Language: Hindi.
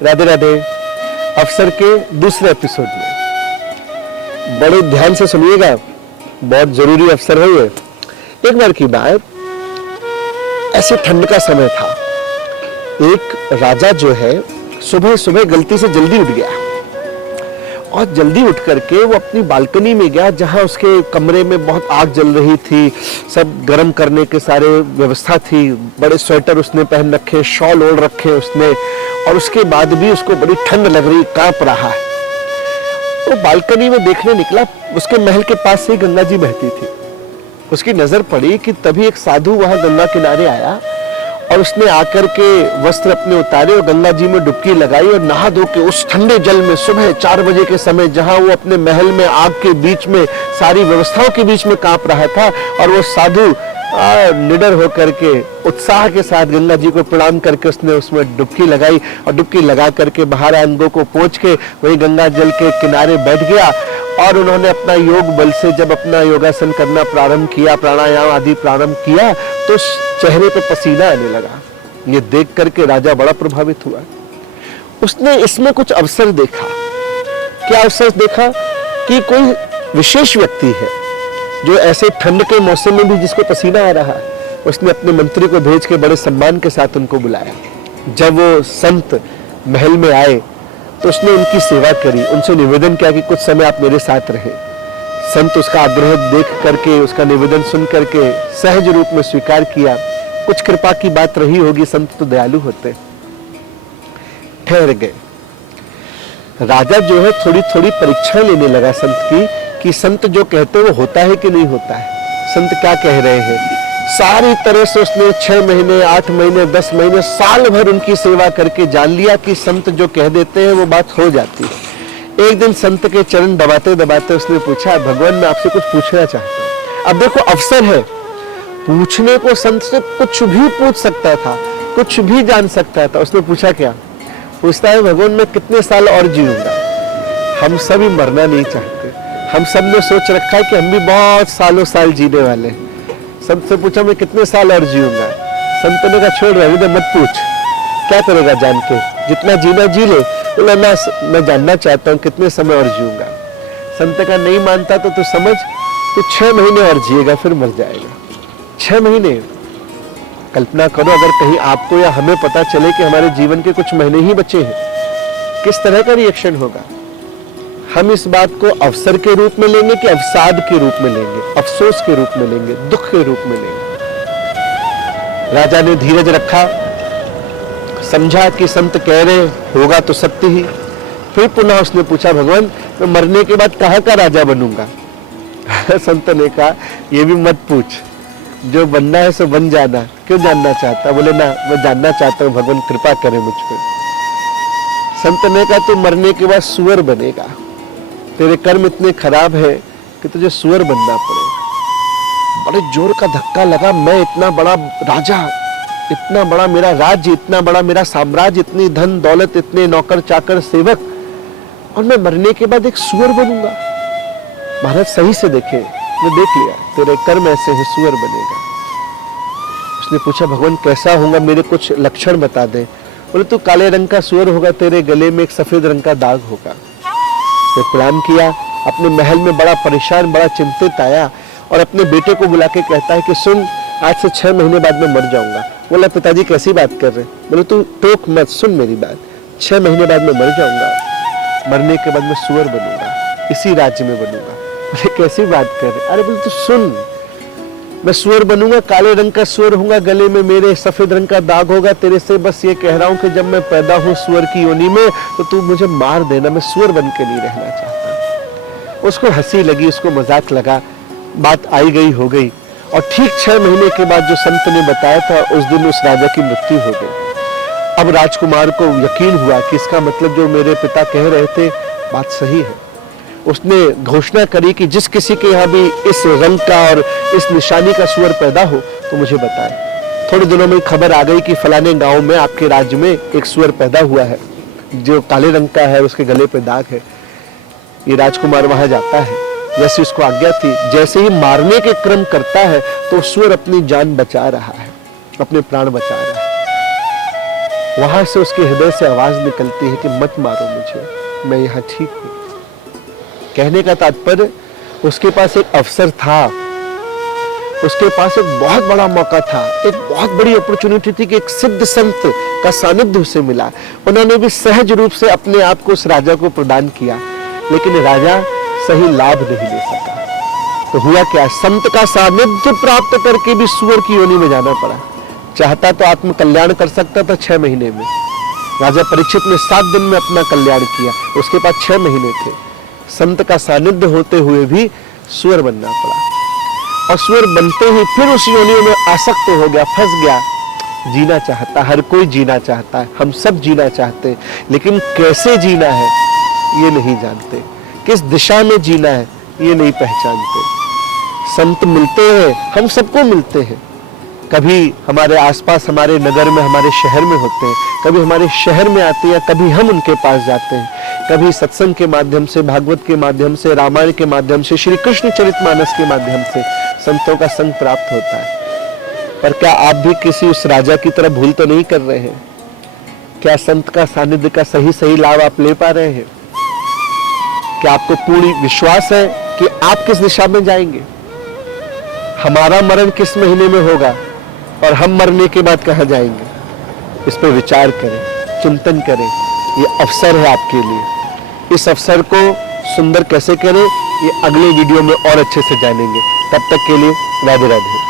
राधे राधे। अवसर के दूसरे एपिसोड में बड़े ध्यान से सुनिएगा, बहुत जरूरी अवसर है ये। एक बार की बात, ऐसे ठंड का समय था। एक राजा जो है सुबह सुबह गलती से जल्दी उठ गया और जल्दी उठ करके वो अपनी बालकनी में गया, जहां उसके कमरे में बहुत आग जल रही थी, सब गर्म करने के सारे व्यवस्था थी। बड़े स्वेटर उसने पहन रखे, शॉल ओढ़ रखे उसने, और उसके बाद भी उसको बड़ी ठंड लग रही, कांप रहा है। वो बालकनी में देखने निकला, उसके महल के पास से गंगा जी बहती थी। उसकी नजर पड़ी कि तभी एक साधु वहां गंगा किनारे आया और उसने आकर के वस्त्र अपने उतारे और गंगा जी में डुबकी लगाई और नहा धो के उस ठंडे जल में सुबह 4 बजे के समय, जहां वो अपने महल में आग के बीच में सारी व्यवस्थाओं के बीच में कांप रहा था, और वो साधु निडर होकर के उत्साह के साथ गंगा जी को प्रणाम करके उसने उसमें डुबकी लगाई और डुबकी लगा करके बाहर अंगों को पोंछ के वही गंगा जल के किनारे बैठ गया। और उन्होंने अपना योग बल से जब अपना योगासन करना प्रारंभ किया, प्राणायाम आदि प्रारंभ किया, तो चेहरे पे पसीना आने लगा। ये देख करके राजा बड़ा प्रभावित हुआ। उसने इसमें कुछ अवसर देखा। क्या अवसर देखा? कि कोई विशेष व्यक्ति है जो ऐसे ठंड के मौसम में भी जिसको पसीना आ रहा है। उसने अपने मंत्री को भेज के बड़े सम्मान के साथ उनको बुलाया। जब वो संत महल में आए तो उसने उनकी सेवा करी, उनसे निवेदन किया कि कुछ समय आप मेरे साथ रहे। संत उसका आग्रह देख करके, उसका निवेदन सुन करके सहज रूप में स्वीकार किया। कुछ कृपा की बात रही होगी, संत तो दयालु होते। ठहर गए। राजा जो है थोड़ी थोड़ी परीक्षा लेने लगा संत की, कि संत जो कहते हैं वो होता है कि नहीं होता है, संत क्या कह रहे हैं। सारी तरह से उसने 6 महीने, 8 महीने, 10 महीने, साल भर उनकी सेवा करके जान लिया कि संत जो कह देते हैं वो बात हो जाती है। एक दिन संत के चरण दबाते दबाते उसने पूछा, भगवान मैं आपसे कुछ पूछना चाहता हूँ। अब देखो अवसर है, पूछने को संत से कुछ भी पूछ सकता था, कुछ भी जान सकता था। उसने पूछा क्या? पूछता है, भगवान मैं कितने साल और जीऊंगा? हम सभी मरना नहीं चाहते, हम सब ने सोच रखा है कि हम भी बहुत सालों साल जीने वाले हैं। संत से पूछा मैं कितने साल और जीऊंगा? संत ने कहा छोड़ रहे मत पूछ, क्या करेगा जान के, जितना जीना जी ले। बोला ना मैं जानना चाहता हूँ कितने समय और जीऊंगा। संत का नहीं मानता तो तू समझ, तू 6 महीने और जिएगा फिर मर जाएगा। 6 महीने कल्पना करो, अगर कहीं आपको या हमें पता चले कि हमारे जीवन के कुछ महीने ही बचे हैं, किस तरह का रिएक्शन होगा। हम इस बात को अवसर के रूप में लेंगे कि अवसाद के रूप में लेंगे, अफसोस के रूप में लेंगे, दुख के रूप में लेंगे। राजा ने धीरज रखा, समझा कि संत कह रहे होगा तो सत्य ही। फिर पुनः उसने पूछा, भगवान मैं मरने के बाद कहाँ का राजा बनूंगा? संत ने कहा ये भी मत पूछ, जो बनना है सो बन जाना। क्यों जानना चाहता? बोले ना मैं जानना चाहता हूँ, भगवान कृपा करे मुझ पर। संत ने कहा तू मरने के बाद सुअर बनेगा, तेरे कर्म इतने खराब है कि तुझे सुअर बनना पड़ेगा। बड़े जोर का धक्का लगा, मैं इतना बड़ा राजा, इतना बड़ा मेरा राज्य, इतना बड़ा मेरा साम्राज्य, इतनी धन दौलत, इतने नौकर चाकर सेवक, और मैं मरने के बाद एक सुअर बनूंगा? महाराज सही से देखे, मैं देख लिया तेरे कर्म ऐसे है, सुअर बनेगा। उसने पूछा भगवान कैसा होगा, मेरे कुछ लक्षण बता दे। बोले तू काले रंग का सुअर होगा, तेरे गले में एक सफेद रंग का दाग होगा। उसने प्रणाम किया, अपने महल में बड़ा परेशान, बड़ा चिंतित आया और अपने बेटे को बुला के कहता है कि सुन आज से 6 महीने बाद मैं मर जाऊंगा। बोला पिताजी कैसी बात कर रहे? बोले तू टोक मत, सुन मेरी बात, 6 महीने बाद मैं मर जाऊंगा, मरने के बाद मैं सुअर बनूंगा, इसी राज्य में बनूंगा। बोले कैसी बात कर रहे? अरे बोले तू सुन, मैं सुअर बनूंगा, काले रंग का सुअर होगा, गले में मेरे सफेद रंग का दाग होगा। तेरे से बस ये कह रहा हूं कि जब मैं पैदा हूं सुअर की योनि में तो तू मुझे मार देना, मैं सुअर बन के नहीं रहना चाहता। उसको हंसी लगी, उसको मजाक लगा, बात आई गई हो गई। और ठीक 6 महीने के बाद जो संत ने बताया था, उस दिन उस राजा की मृत्यु हो गई। अब राजकुमार को यकीन हुआ कि इसका मतलब जो मेरे पिता कह रहे थे बात सही है। उसने घोषणा करी कि जिस किसी के यहाँ भी इस रंग का और इस निशानी का सूअर पैदा हो तो मुझे बताए। थोड़े दिनों में खबर आ गई कि फलाने गांव में आपके राज्य में एक सूअर पैदा हुआ है जो काले रंग का है, उसके गले पे दाग है। ये राजकुमार वहां जाता है, जैसे उसको आज्ञा थी, जैसे ही मारने के क्रम करता है तो सूअर अपनी जान बचा रहा है, अपने प्राण बचा रहा है। वहां से उसके हृदय से आवाज निकलती है कि मत मारो मुझे, मैं यहाँ ठीक हूं। कहने का तात्पर्य उसके पास एक अवसर था, उसके पास एक बहुत बड़ा मौका था, एक बहुत बड़ी अपॉर्चुनिटी थी कि एक सिद्ध संत का सानिध्य उसे मिला। उन्होंने भी सहज रूप से अपने आप को उस राजा को प्रदान किया, लेकिन राजा सही लाभ नहीं ले सका। तो हुआ क्या, संत का सानिध्य प्राप्त करके भी सूअर की योनि में जाना पड़ा। चाहता तो आत्म कल्याण कर सकता था 6 महीने में। राजा परीक्षित ने 7 दिन में अपना कल्याण किया, उसके पास 6 महीने थे। संत का सानिध्य होते हुए भी सूअर बनना पड़ा, और सूअर बनते ही फिर उस योनि में आसक्त हो गया, फंस गया। जीना चाहता, हर कोई जीना चाहता है, हम सब जीना चाहते हैं, लेकिन कैसे जीना है ये नहीं जानते, किस दिशा में जीना है ये नहीं पहचानते। संत मिलते हैं, हम सबको मिलते हैं, कभी हमारे आसपास, हमारे नगर में, हमारे शहर में होते हैं, कभी हमारे शहर में आते हैं, कभी हम उनके पास जाते हैं, कभी सत्संग के माध्यम से, भागवत के माध्यम से, रामायण के माध्यम से, श्री कृष्ण चरितमानस के माध्यम से संतों का संग प्राप्त होता है। पर क्या आप भी किसी उस राजा की तरह भूल तो नहीं कर रहे हैं? क्या संत का सानिध्य का सही लाभ आप ले पा रहे हैं? क्या आपको पूरी विश्वास है कि आप किस दिशा में जाएंगे? हमारा मरण किस महीने में होगा और हम मरने के बाद कहां जाएंगे? इस पर विचार करें, चिंतन करें। ये अवसर है आपके लिए। इस अवसर को सुंदर कैसे करें ये अगले वीडियो में और अच्छे से जानेंगे। तब तक के लिए राधे राधे।